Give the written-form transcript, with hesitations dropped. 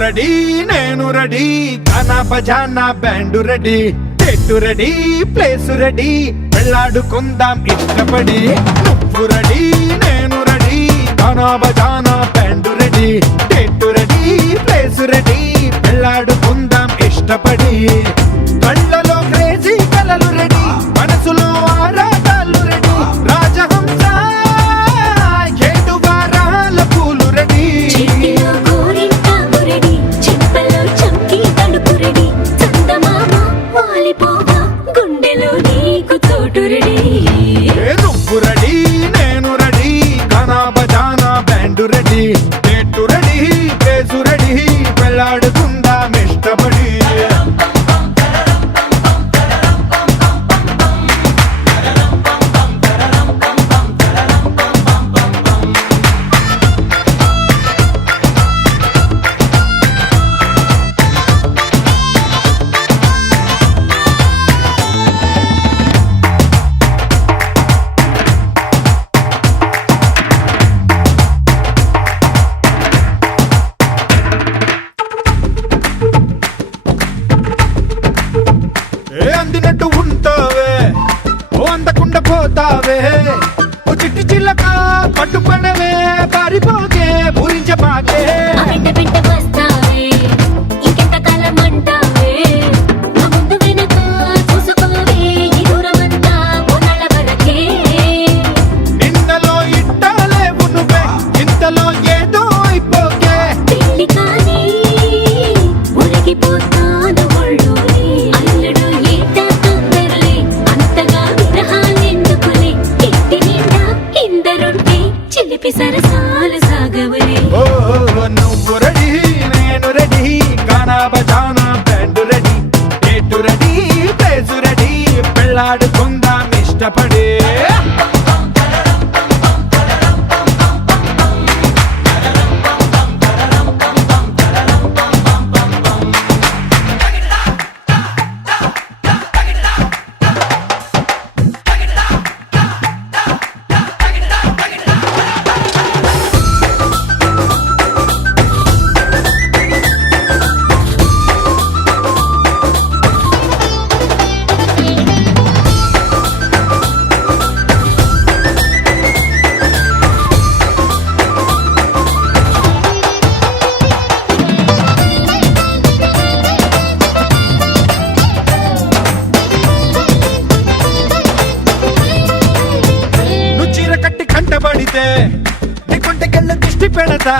ready నేను ready గానా బజానా band ready చెట్టు ready place ready వెళ్ళాడుకుందాం ఇష్టపడి నువ్వు రెడీ నేను రెడీ గానా బజానా బ్యాండు రెడీ చెట్టు రెడీ ప్లేసు రెడీ వెళ్ళాడుకుందాం ఇష్టపడి కళ్ళలో క్రేజీ కలలు రెడీ మనసులో ఆరాటాలు రెడీ రాజహంస ఏడు వారాల పూలు రెడీ నువ్వు రెడీ నేను రెడీ గానా బజానా బ్యాండు రెడీ చెట్టు రెడీ ప్లేసు రెడీ వెళ్ళాడుకుందాం ఇష్టపడి అందినట్టు ఉంటావే ఓ అందకుండా పోతావే ఓ చిట్టి చిల్లక పట్టుపడవే పారిపోకే పూరించబాకే నిన్నలో ఇట్టాలేవు నువ్వే ఇంతలో ఏదో అయిపోకే సరసాలు సాగవలే ఓ నువ్వు రెడీ నేను రెడీ గానా బజానా బ్యాండు రెడీ చెట్టు రెడీ ప్లేసు రెడీ పెళ్ళాడుకుందాం ఇష్టపడి కంటబడితే నీ కొంటకెళ్ళ దిష్టి పెడతా